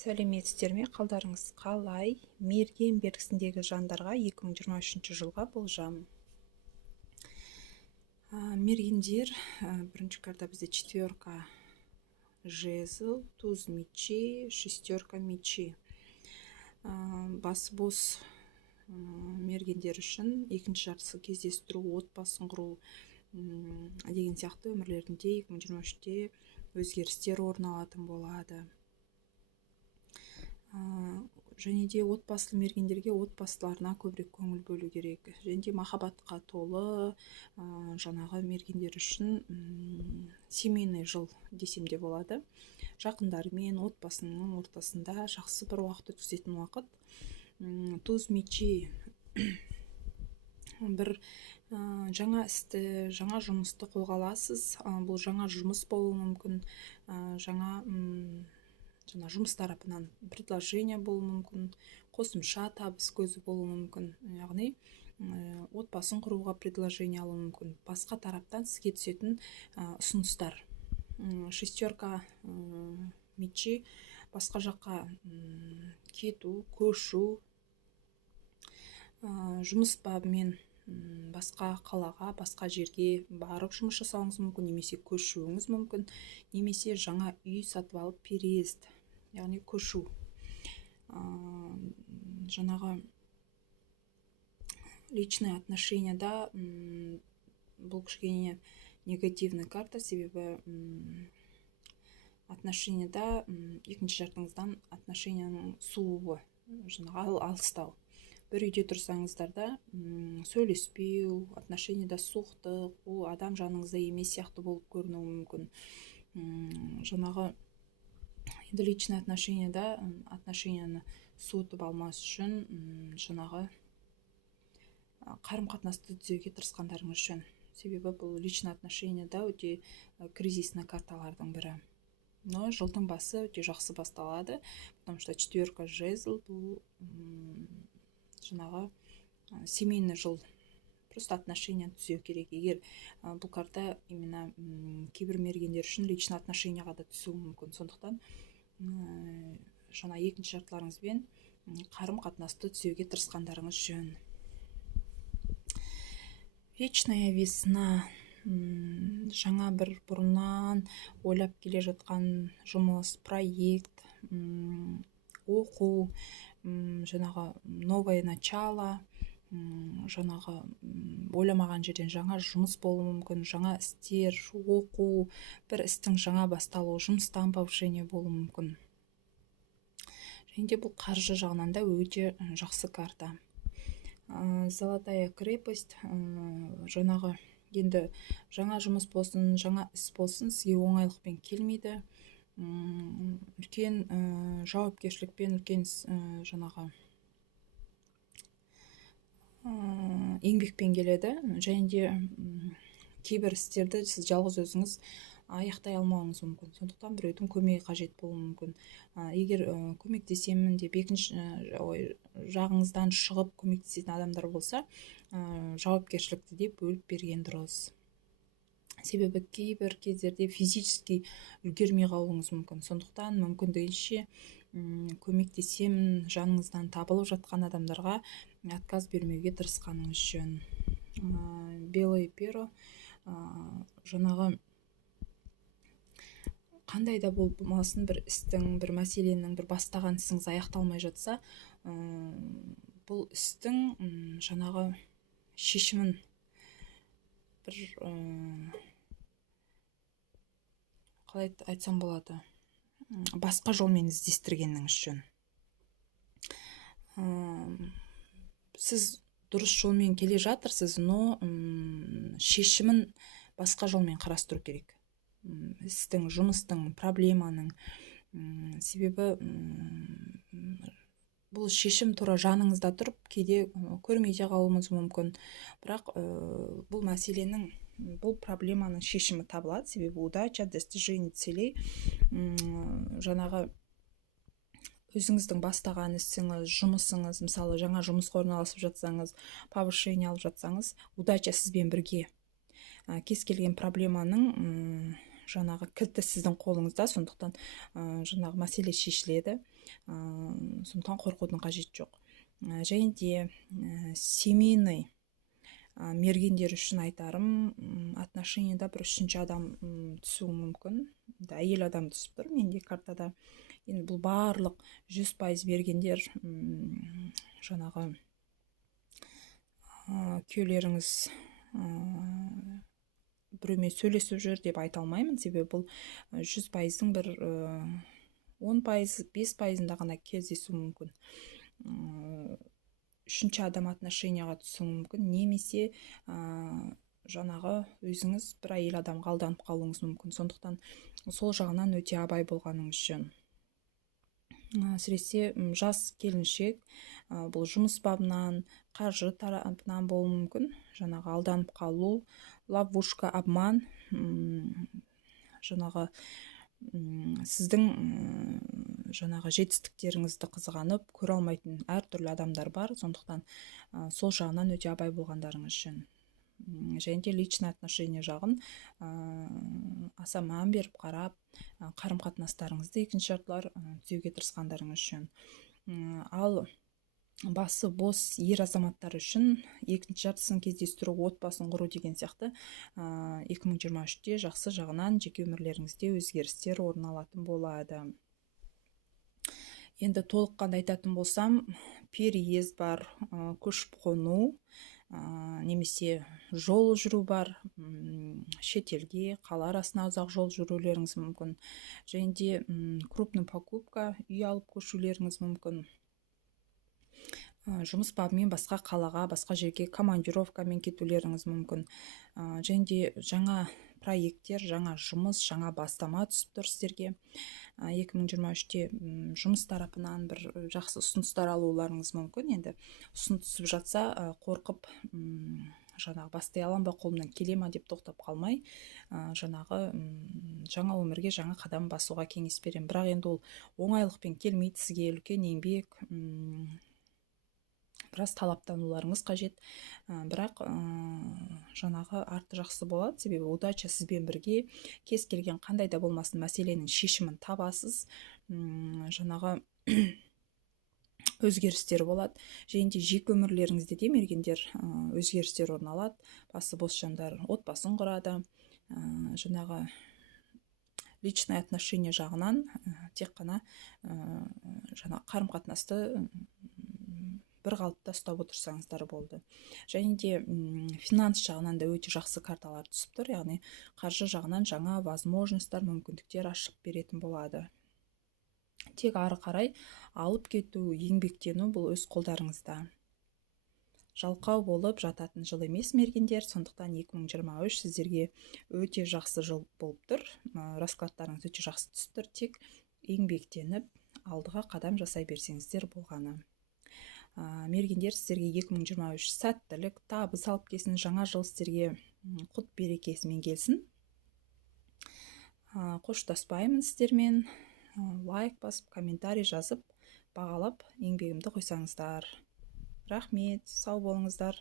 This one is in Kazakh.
Сәлеметсіздер ме? Қалдарыңыз қалай? Мерген белгісіндегі жандарға 2023 жылға болжам. Мергендер, бірінші карта бізде четверка жезл, туз мечей, шестерка мечей. Басы бос мергендер үшін екінші жартысы кездестіру, отбасын құру деген сияқты өмірлерінде 2023-те өзгерістер орын алатын болады. Және де отбасылы мергендерге отбасыларына көбірек көңіл бөлу керек. Және де махаббатқа толы жаңағы мергендер үшін семейный жыл десем де болады. Жақындарымен отбасының ортасында жақсы бір уақыт өткізетін уақыт. Туз мечей бір жаңа істі, жаңа жұмысты қолға аласыз. Бұл жаңа жұмыс болуы мүмкін, жаңа жұмыс тарапынан предложение болуы мүмкін, қосымша табыс көзі болуы мүмкін. Яғни отбасын құруға предложение алуы мүмкін. Басқа тараптан сізге түсетін ұсыныстар. Шестерка мечей басқа жаққа кету, көшу, жұмыс бабымен басқа қалаға, басқа жерге барып жұмыс жасауыңыз мүмкін, немесе көшуіңіз мүмкін, немесе жаңа үй сатып алып переезд, яғни көшу. Жаңағы личный отношенияда бұл кішкене негативный карта, себебі отношенияда екінші жартыңыздан отношенияның суығы, жаңағы алыстау. Бір үйде тұрсаңыздар да сөйлеспеу, отношенияда суықтық, ол адам жаныңызда емес сияқты болып көрінуі мүмкін. Жаңағы енді личный отношенияда отношенияны суытып алмас үшін жаңағы қарым-қатынасты түзеуге тырысқандарыңыз жөн. Себебі бұл личный отношенияда өте кризисный карталардың бірі. Но жылдың басы өте жақсы басталады, потому что четверка жезл бұл жаңағы семейный жыл, просто отношения түзеу керек. Егер бұл карта именно кейбір мергендер үшін личный отношенияға да түсуі мүмкін. Сондықтан жаңа екінші жартыларыңызбен қарым-қатынасты түзеуге тырысқандарыңыз жөн. Вечная весна, жаңа бір бұрыннан ойлап келе жатқан жұмыс, проект, оқу, жаңағы новое начало, жаңағы ойламаған жерден жаңа жұмыс болуы мүмкін, жаңа істер, оқу, бір істің жаңа басталуы, жұмыстан повышение болуы мүмкін. Және де бұл қаржы жағынан да өте жақсы карта. Золотая крепость, жаңағы енді жаңа жұмыс болсын, жаңа іс болсын, сізге оңайлықпен келмейді. Үлкен жауапкершілікпен, үлкен жаңағы еңбекпен келеді. Және де кейбір істерді сіз жалғыз өзіңіз аяқтай алмауыңыз мүмкін. Сондықтан біреудің көмегі қажет болуы мүмкін. Егер көмектесемін деп екінші жағыңыздан шығып көмектесетін адамдар болса, жауапкершілікті де бөліп берген дұрыс. Себебі кейбір кездерде физически үлгермей қалуыңыз мүмкін. Сондықтан мүмкіндігінше көмектесемін, жаныңыздан табылып жатқан адамдарға отказ бермеуге тырысқаныңыз жөн. Белое перо, жаңағы қандай да болмасын бір істің, бір мәселенің, бір бастаған ісіңіз аяқталмай жатса, бұл істің жаңағы шешімін бір қалай айтсам болады, басқа жолмен іздестіргеніңіз жөн. Сіз дұрыс жолмен келе жатырсыз, но шешімін басқа жолмен қарастыру керек. Істің, жұмыстың, проблеманың. Себебі бұл шешім тура жаныңызда тұрып, кейде көрмей де қалуымыз мүмкін. Бірақ бұл мәселенің, бұл проблеманың шешімі табылады. Себебі удача, достижение целей, жаңағы өзіңіздің бастаған ісіңіз, жұмысыңыз, мысалы жаңа жұмысқа орналасып жатсаңыз, повышение алып жатсаңыз, удача сізбен бірге. Кез келген проблеманың жаңағы кілті сіздің қолыңызда, сондықтан жаңағы мәселе шешіледі. сондықтан қорқудың қажеті жоқ. Және де семейный мергендер үшін айтарым, отношенияда бір үшінші адам түсуі мүмкін. Әйел адам түсіп тұр менде картада. Енді бұл барлық 100% мергендер жаңағы күйеулеріңіз біреумен сөйлесіп жүр деп айта алмаймын, себебі бұл 100%-дің бір 10%, 5%-ында ғана кездесуі мүмкін. Үшінші адам отношенияға түсуі мүмкін, немесе жаңағы өзіңіз бір әйел адамға алданып қалуыңыз мүмкін. Сондықтан сол жағынан өте абай болғаныңыз жөн. Әсіресе жас келіншек бұл жұмыс бабынан, қаржы тарапынан болуы мүмкін. Жаңағы алданып қалу, ловушка, обман, жаңағы сіздің жаңағы жетістіктеріңізді қызғанып көре алмайтын әртүрлі адамдар бар. Сондықтан сол жағынан өте абай болғандарыңыз жөн. Және де личный отношение жағын аса мән беріп қарап, қарым-қатынастарыңызды екінші жартылар түзеуге тырысқандарыңыз жөн. Ал басы бос ер азаматтар үшін екінші жартысын кездестіру, отбасын құру деген сияқты 2023-те жақсы жағынан жеке өмірлеріңізде өзгерістер орын алатын болады. Енді толыққанды айтатын болсам, переезд бар, көшіп қону, немесе жол жүру бар, шетелге, қала арасына ұзақ жол жүрулеріңіз мүмкін. Және де крупный покупка, үй алып көшулеріңіз мүмкін. Жұмыс бабымен басқа қалаға, басқа жерге командировкамен кетулеріңіз мүмкін. Және де жаңа проекттер, жаңа жұмыс, жаңа бастама түсіп тұр сіздерге. 2023-те жұмыс тарапынан бір жақсы ұсыныстар алуларыңыз мүмкін. Енді ұсыныс түсіп жатса, қорқып жаңағы бастай алам ба, қолымнан келе ма деп тоқтап қалмай, жаңағы жаңа өмірге жаңа қадам басуға кеңес беремін. Бірақ енді ол оңайлықпен келмейді, сізге үлкен еңбек, біраз талаптануларыңыз қажет. Бірақ жаңағы арты жақсы болады, себебі удача сізбен бірге, кез келген қандай да болмасын мәселенің шешімін табасыз. Жаңағы өзгерістер болады. Және де жеке өмірлеріңізде де мергендер өзгерістер орын алады. Басы бос жандар отбасын құрады. Жаңағы личный отношение жағынан тек қана жаңа қарым-қатынасты бір қалыпта ұстап отырсаңыздар болды. Және де финанс жағынан да өте жақсы карталар түсіп тұр, яғни қаржы жағынан жаңа возможностьтар, мүмкіндіктер ашып беретін болады. Тек ары қарай алып кету, еңбектену бұл өз қолдарыңызда. Жалқау болып жататын жыл емес мергендер, сондықтан 2023 сіздерге өте жақсы жыл болып тұр. Раскладтарыңыз өте жақсы түсіп тұр, тек еңбектеніп алдыға қадам жасай берсеңіздер болғаны. Мергендер, сіздерге 2023 сәттілік, табыс алып келсін, жаңа жыл сіздерге құт берекесімен келсін. Қоштаспаймын сіздермен. Лайк басып, комментарий жазып, бағалап еңбегімді қойсаңыздар. Рахмет, сау болыңыздар.